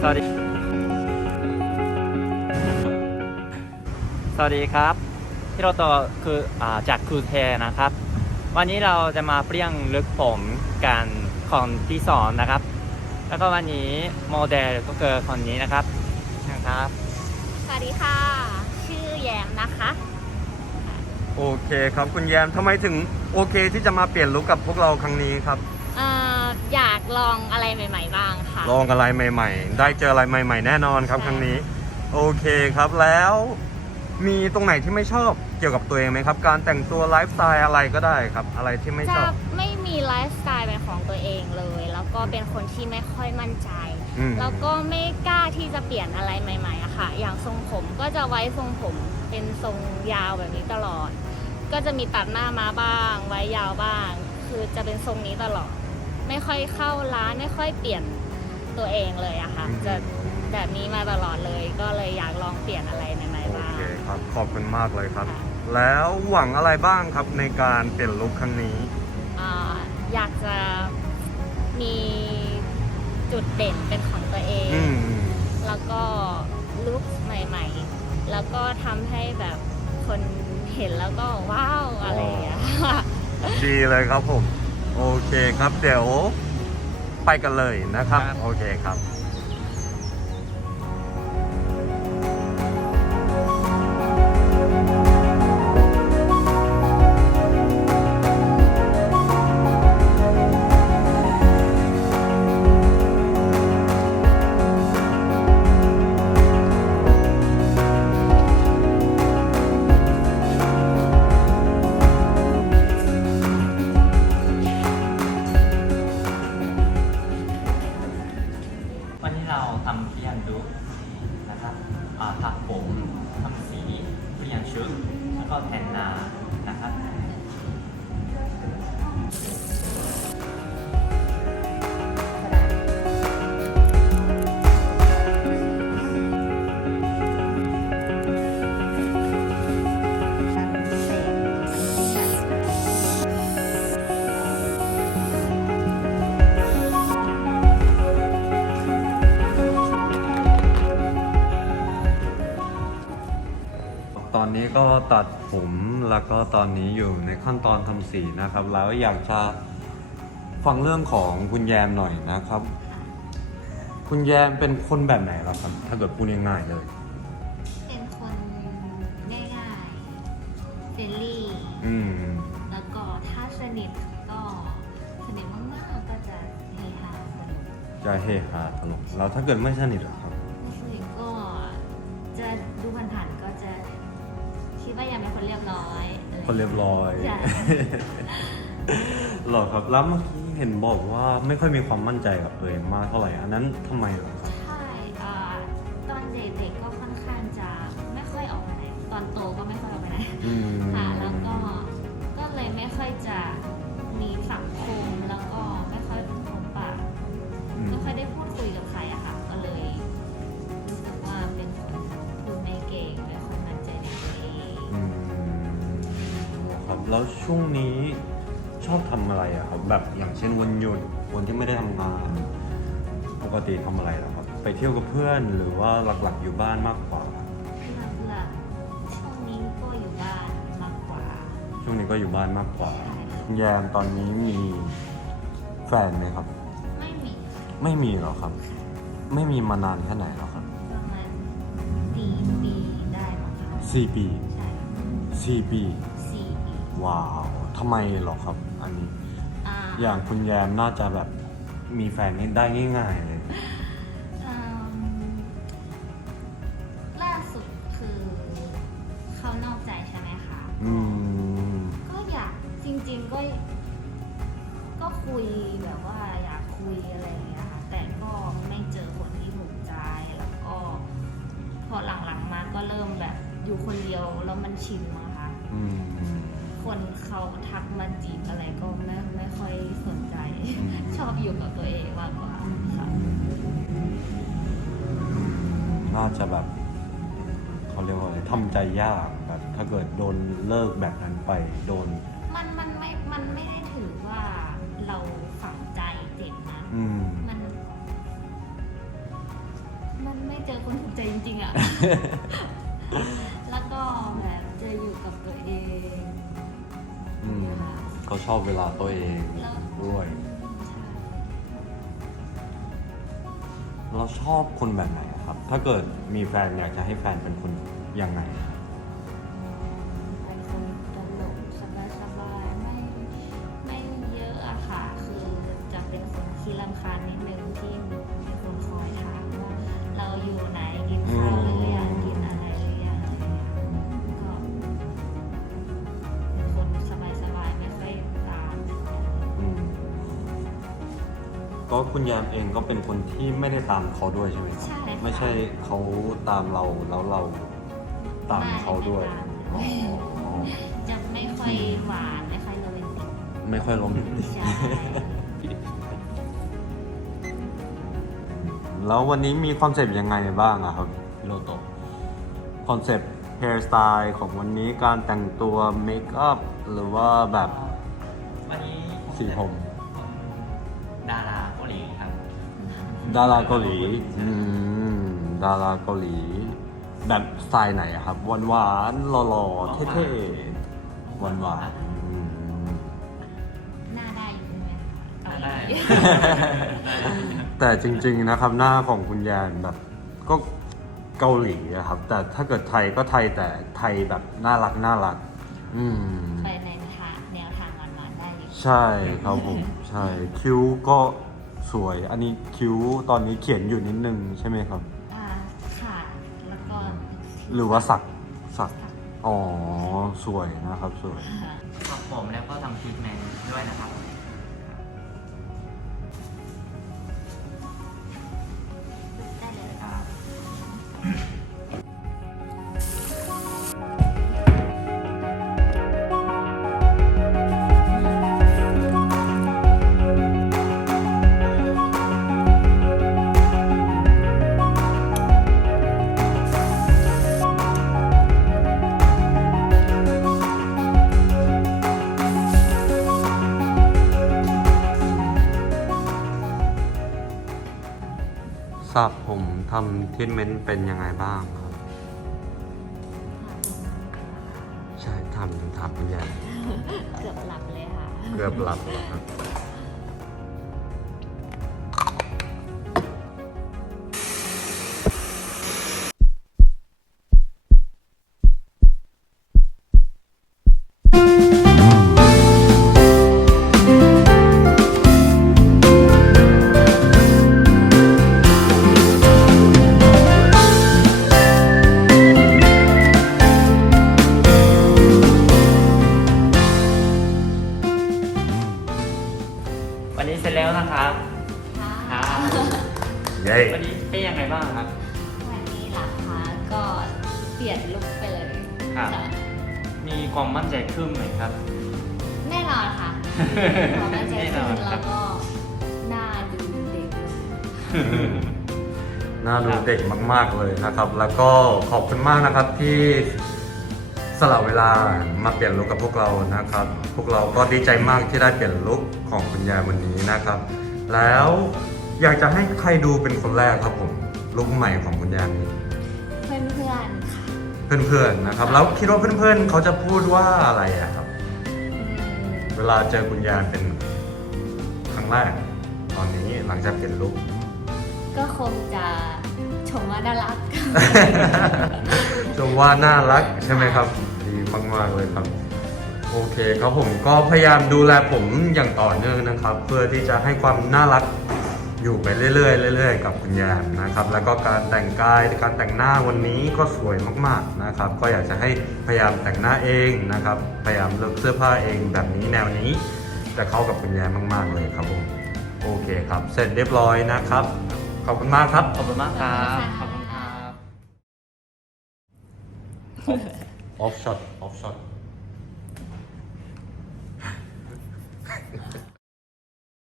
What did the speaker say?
สวัสดี สวัสดีครับที่เราต่อคืออ่าจากคูเทนะครับ วันนี้เราจะมาเปรี้ยงลึกผมกันของที่สอนนะครับ แล้วก็วันนี้โมเดลก็คือคนนี้นะครับนะครับ สวัสดีค่ะ ชื่อแยมนะคะโอเคครับคุณแยมทำไมถึงโอเคที่จะมาเปลี่ยนลุคกับพวกเราครั้งนี้ครับเอ่ออยากลองอะไรใหม่ ๆ บ้างค่ะ ลองอะไรใหม่ ๆ ได้เจออะไรใหม่ ๆ แน่นอนครับใช่ ครั้งนี้ โอเคครับแล้ว มีตรงไหนที่ไม่ชอบเกี่ยวกับตัวเองไหมครับ การแต่งตัวไลฟ์สไตล์อะไรก็ได้ครับ อะไรที่ไม่ชจะอบ ไม่มีไลฟ์สไตล์เป็นของตัวเองเลย แล้วก็เป็นคนที่ไม่ค่อยมั่นใจ อืม แล้วก็ไม่กล้าที่จะเปลี่ยนอะไรใหม่ๆอะค่ะ อย่างทรงผมก็จะไว้ทรงผมเป็นทรงยาวแบบนี้ตลอด ก็จะมีตัดหน้ามาบ้าง ไว้ยาวบ้าง คือจะเป็นทรงนี้ตลอด ไม่ค่อยเข้าร้านไม่ค่อยเปลี่ยนตัวเองเลยอะค่ะ จะแบบนี้มาตลอดเลย ก็เลยอยากลองเปลี่ยนอะไรใหม่ๆโอบ้างเคครับ ขอบคุณมากเลยครับ ค่ะแล้วหวังอะไรบ้างครับในการเปลี่ยนลุคครั้งนี้ อ่าอยากจะมีจุดเด่นเป็นของตัวเอง อืม แล้วก็ลุคใหม่ๆ แล้วก็ทำให้แบบคนเห็นแล้วก็ว้าวอะไรอย่างเงี้ยดีเลยครับผม โอเคครับเดี๋ยวไปกันเลยนะครับครับโอเคครับ ก็ตัดผมแล้วก็ตอนนี้อยู่ในขั้นตอนทำสีนะครับ แล้วอยากจะฟังเรื่องของคุณแยมหน่อยนะครับ คุณแยมเป็นคนแบบไหนล่ะครับ ถ้าเกิดพูดง่ายๆเลย เป็นคนง่ายๆเฟรนลี่ อืม แล้วก็ถ้าสนิทก็สนิทมากๆก็จะเฮฮาสนุกจะเฮฮาตลกแล้วถ้าเกิดไม่สนิทล่ะ ดว่ายังเป็นคนเรียบร้อยอะไคนเรียบร้อยใช่ หรอครับแล้วเมื่อกี้เห็นบอกว่าไม่ค่อยมีความมั่นใจกับตัวเองมากเท่าไหร่อันนั้นทำไมเหรอครับใช่อ่าตอนเด็กๆก็ค่อนข้างจะไม่ค่อยออกไปไหนตอนโตก็ไม่ค่อยออกไปไหนอืมค่ะ แล้วก็ก็เลยไม่ค่อยจะ แล้วช่วงนี้ชอบทำอะไรอะครับ แบบอย่างเช่นวันหยุดวันที่ไม่ได้ทำงาน ปกติทำอะไรล่ะครับ ไปเที่ยวกับเพื่อนหรือว่าหลักๆอยู่บ้านมากกว่า หลักๆช่วงนี้ก็อยู่บ้านมากกว่าช่วงนี้ก็อยู่บ้านมากกว่า แยมตอนนี้มีแฟนไหมครับ ไม่มีไม่มีหรอครับ ไม่มีมานานแค่ไหนแล้วครับประมาณปีปีได้มั้งคะสี่ปีใช่สี่ปีสี่ปี ว้าวทำไมหรอครับ อันนี้ อ่าอย่างคุณแยมน่าจะแบบมีแฟนนี่ได้ง่ายๆเลย อืมล่าสุดคือเขานอกใจใช่ไหมคะ อืม ก็อยากจริงๆก็ ก็คุยแบบว่าอยากคุยอะไรอย่างเงี้ยค่ะแต่ก็ไม่เจอคนที่ถูกใจแล้วก็ พอหลังๆมาก็เริ่มแบบอยู่คนเดียวแล้วมันชินมั้งคะอืม คนเขาทักมาจีบอะไรก็ไม่ไม่ค่อยสนใจอืมชอบอยู่กับตัวเองมากกว่าค่ะน่าจะแบบเขาเรียกว่าอะไรทำใจยากแบบถ้าเกิดโดนเลิกแบบนั้นไปโดน มันมันไม่ มันไม่ได้ถือว่าเราฝังใจเจ็บนะ อืม มัน มันไม่เจอคนถูกใจจริงๆอะ แล้วก็แบบจะอยู่กับตัวเอง อืมเขาชอบเวลาตัวเองด้วย เราชอบคนแบบไหนครับ ถ้าเกิดมีแฟนอยากจะให้แฟนเป็นคนยังไง ก็คุณยามเองก็เป็นคนที่ไม่ได้ตามเขาด้วยใช่ไหมครับใช่ค่ะไม่ใช่เขาตามเราแล้วเราตามเขาด้วยไม่อ๋อจะไม่ค่อยหวานไม่ค่อยโรแมนติกไม่ค่อยลงใช่แล้ววันนี้มีคอนเซปต์ยังไงบ้างอะครับพี่โรโตะคอนเซปต์ hair style ของวันนี้การแต่งตัวเมคอัพหรือว่าแบบวันนี้สีผม ดาราเกาหลี อืม ดาราเกาหลี แบบสไตล์ไหนอะครับหวานหวานๆหล่อๆเท่ๆหวานหวานๆอืมหน้าได้อยู่ใช่ไหมได้ แต่จริง ๆนะครับหน้าของคุณยานแบบ ก็เกาหลีอะครับ แต่ถ้าเกิดไทยก็ไทยแต่ไทยแบบน่ารักน่ารัก อืม ไปในทางแนวทางหวานๆได้อยู่ ใช่ครับผม ใช่คิ้วก็ สวย อันนี้คิ้วตอนนี้เขียนอยู่นิดนึงใช่ไหมครับ อ่าขาดแล้วก็หรือว่าสักสักอ๋อสวยนะครับสวยขับผมแล้วก็ทำทรีทเมนต์ด้วยนะครับ ทำทีทเมนต์เป็นยังไงบ้างครับ ใช่ทำจนถามคุณยายเกือบหลับเลยค่ะ เกือบหลับแล้วครับ วันนี้เสร็จแล้วนะครับค่ะครับเย้วันนี้เป็นยังไงบ้างครับ วันนี้เหลักคะก็เปลี่ยนลุคไปเลยครับะมีความมั่นใจขึ้นไหมครับ แน่นอนค่ะพอมั่นใจแน่นขึ้อนนครัแล้บ วก็หน้าดูเด็กลงน่าดูเด็กมาก ๆ เลยนะครับ แล้วก็ขอบคุณมากนะครับที่ สละเวลามาเปลี่ยนลุคกับพวกเรานะครับ พวกเราก็ดีใจมากที่ได้เปลี่ยนลุคของคุณยายวันนี้นะครับ แล้วอยากจะให้ใครดูเป็นคนแรกครับผมลุคใหม่ของคุณยายนี้เพื่อนๆค่ะเพื่อนๆนะครับ แล้วคิดว่าเพื่อนๆเขาจะพูดว่าอะไรอะครับอืมเวลาเจอคุณยายเป็นครั้งแรกตอนนี้หลังจากเปลี่ยนลุค ก็คงจะชมว่าน่ารัก ชมว่าน่ารักใช่ไหมครับ ดีมากๆเลยครับ โอเคครับผมก็พยายามดูแลผมอย่างต่อเนื่องนะครับ เพื่อที่จะให้ความน่ารักอยู่ไปเรื่อยๆเรื่อยๆกับคุณยามนะครับ แล้วก็การแต่งกายการแต่งหน้าวันนี้ก็สวยมากๆนะครับ ก็อยากจะให้พยายามแต่งหน้าเองนะครับ พยายามเลือกเสื้อผ้าเองแบบนี้แนวนี้ จะเข้ากับคุณยายมาก ๆเลยครับผมโอเคครับ เสร็จเรียบร้อยนะครับ ขอบคุณมากครับ ขอบคุณมากครับ ขอบคุ